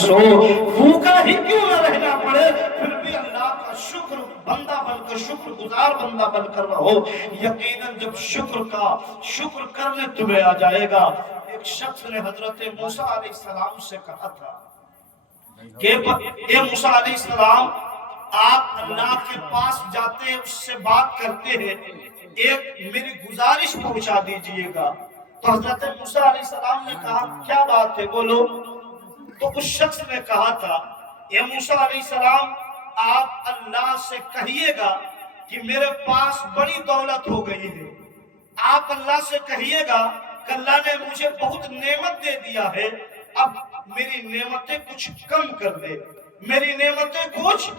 सो भूखा ही क्यों न रहना पड़े, फिर भी अल्लाह का शुक्र बंदा बनकर, शुक्र गुजार बंदा बनकर रहो। यकीनन जब शुक्र करने तुम्हें आ जाएगा। एक शख्स ने हजरत मूसा अलैहिस्सलाम से कहा था कि ए मूसा अलैहिस्सलाम, आप अल्लाह के पास जाते हैं, उससे बात करते हैं, एक मेरी गुजारिश पहुंचा दीजिएगा। तो हजरत मूसा अलैहिस्सलाम ने कहा क्या बात है, बोलो। तो उस शख्स ने कहा था, ए मूसा अलैहिस्सलाम, आप अल्लाह से कहिएगा कि मेरे पास बड़ी दौलत हो गई है। आप अल्लाह से कहिएगा कि अल्लाह ने मुझे बहुत नेमत दे दिया है, अब मेरी नेमतें कुछ कम कर दे, मेरी नेमतें कुछ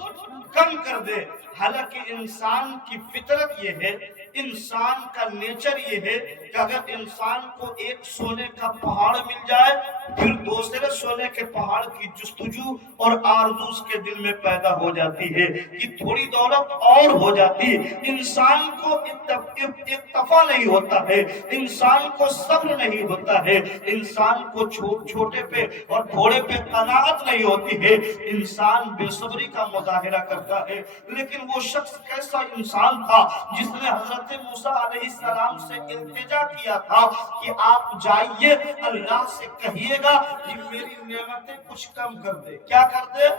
कम कर दे। हालांकि इंसान की फितरत ये है, इंसान का नेचर ये है कि अगर इंसान को एक सोने का पहाड़ मिल जाए, फिर दूसरे सोने के पहाड़ की जुस्तजू और आरज़ू उसके दिल में पैदा हो जाती है कि थोड़ी दौलत और हो जाती। इंसान को इत्तफा नहीं होता है, इंसान को सब्र नहीं होता है, इंसान को छोटे पे और थोड़े पे कनाअत नहीं होती है, इंसान बेसब्री का मुजाहिरा करता है। लेकिन वो शख्स कैसा इंसान था जिसने हजरत मूसा अलैहिस्सलाम से इल्तिजा किया था कि आप जाइए, अल्लाह से कहिएगा कि मेरी नेमतें कुछ कम कर दे। क्या कर दे?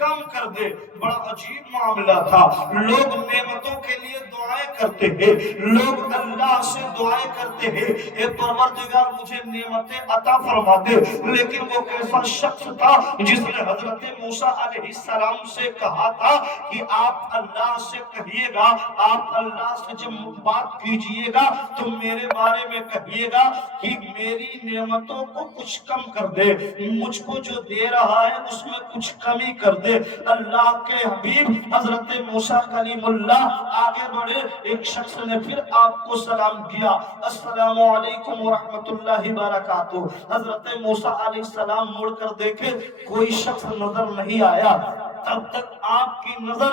कम कर दे। बड़ा अजीब मामला था। लोग नेमतों के लिए दुआएं करते हैं, लोग अल्लाह से दुआएं करते हैं, ए परवरदिगार मुझे नेमतें अता फरमा दे। लेकिन वो कैसा शख्स था जिसने हजरत मूसा अलैहिस्सलाम से कहा था कि आप अल्लाह से कहिएगा, आप अल्लाह से जब बात कीजिएगा तो मेरे बारे में कहिएगा कि मेरी नेमतों को कुछ कम कर दे, मुझको जो दे रहा है उसमें कुछ कमी कर दे। अल्लाह के हबीब हजरत मूसा कलीमुल्लाह आगे बढ़े। एक शख्स ने फिर आपको सलाम किया, अस्सलामु अलैकुम व रहमतुल्लाहि व बरकातुहू। हजरत मूसा अलैहिस्सलाम मुड़कर देखे, कोई शख्स नजर नहीं आया। तब तक आपकी नजर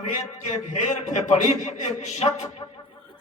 रेत के ढेर पे पड़ी। एक शख्स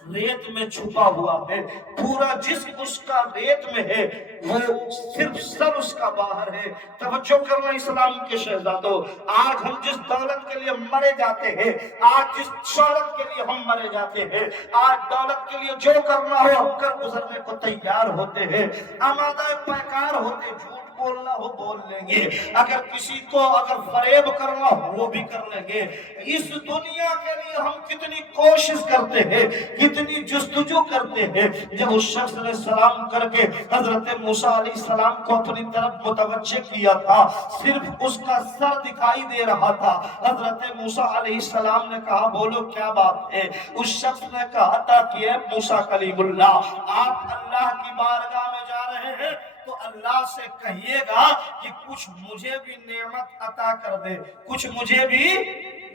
रेत में छुपा हुआ है, पूरा जिस्म उसका रेत में है, वो सिर्फ सर उसका बाहर है। तवज्जो करना इस्लाम के शहजादों, आज हम जिस दौलत के लिए मरे जाते हैं, आज जिस शौहरत के लिए हम मरे जाते हैं, आज दौलत के लिए जो करना हो हम कर गुजरने को तैयार होते हैं, आमादा पैकार होते, झूठ बोलना हो बोल लेंगे, अगर किसी को अगर फरेब करना हो वो भी कर लेंगे। इस दुनिया के लिए हम कितनी कोशिश करते हैं, कितनी जुस्तजू करते हैं। जब उस शख्स ने सलाम करके हजरत मूसा अलैहिस्सलाम को अपनी तरफ मुतवज्जे किया था, सिर्फ उसका सर दिखाई दे रहा था। हजरत मूसा अलैहिस्सलाम ने कहा बोलो क्या बात है। उस शख्स ने कहा था कि मूसा कलीमुल्लाह, आप अल्लाह की बारगाह में जा रहे हैं तो अल्लाह से कहिएगा कि कुछ मुझे भी नेमत अता कर दे, कुछ मुझे भी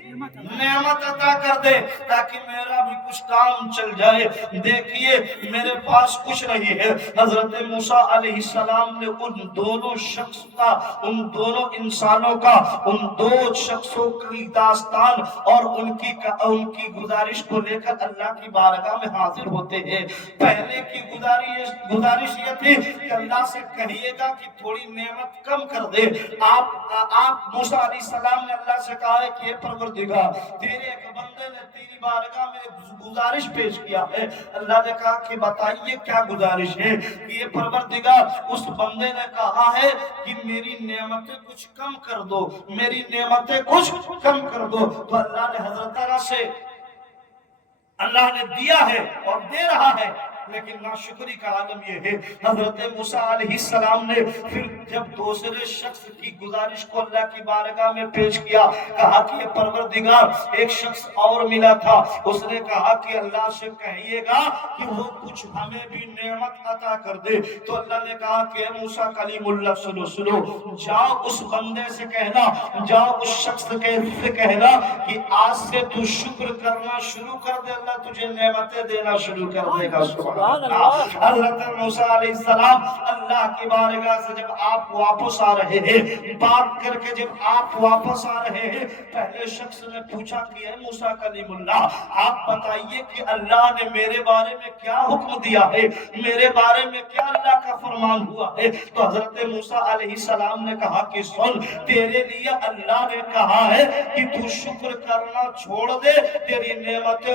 नेमत अता कर दे ताकि मेरा भी कुछ काम चल जाए। देखिए मेरे पास कुछ नहीं है। हजरत मूसा अलैहिस्सलाम ने उन दोनों शख्स का, उन दोनों इंसानों का, उन दो शख्सों की दास्तान और उनकी गुजारिश को लेकर अल्लाह की बारगाह में हाजिर होते हैं। पहले की गुजारिश ये थी कि अल्लाह से कहिएगा कि थोड़ी नेमत कम कर दे। आप मूसा अलैहिस्सलाम ने अल्लाह से कहा है कि ये परवरदिगार, तेरे एक बंदे ने तेरी बारगाह में गुजारिश पेश किया है। अल्लाह ने कहा कि बताइए क्या गुजारिश है। कि ये परवरदिगार, उस बंदे ने कहा है कि मेरी नेमतें कुछ कम कर दो, मेरी नेमतें कुछ कम कर दो। तो अल्लाह ने हजरत ताला से, अल्लाह ने दिया है और दे रहा है, लेकिन नाशुक्री का आलम यह है। हजरत मूसा अलैहिस्सलाम ने फिर जब दूसरे शख्स की गुजारिश को अल्लाह की बारगाह में पेश किया, कहा कि ये परवरदिगार, एक शख्स और मिला था, उसने कहा कि अल्लाह से कहिएगा कि वो कुछ हमें भी नेमत अता कर दे। तो अल्लाह ने कहा कि मूसा कलीमुल्लाह सुनो, जाओ उस बंदे से कहना, जाओ उस शख्स से कहना कि आज से तू शुक्र करना शुरू कर दे, अल्लाह तुझे नेमतें देना शुरू कर देगा। سبحان اللہ۔ حضرت موسیٰ علیہ السلام اللہ کی بارگاہ سے جب آپ واپس آ رہے ہیں، بات کر کے جب آپ واپس آ رہے ہیں، پہلے شخص نے پوچھا کہ اے موسیٰ کلیم اللہ، آپ بتائیے کہ اللہ نے میرے بارے میں کیا حکم دیا ہے، میرے بارے میں کیا اللہ کا فرمان ہوا ہے؟ تو حضرت موسیٰ علیہ السلام نے کہا کہ سن، تیرے لیے اللہ نے کہا ہے کہ تو شکر کرنا چھوڑ دے، تیری نعمتیں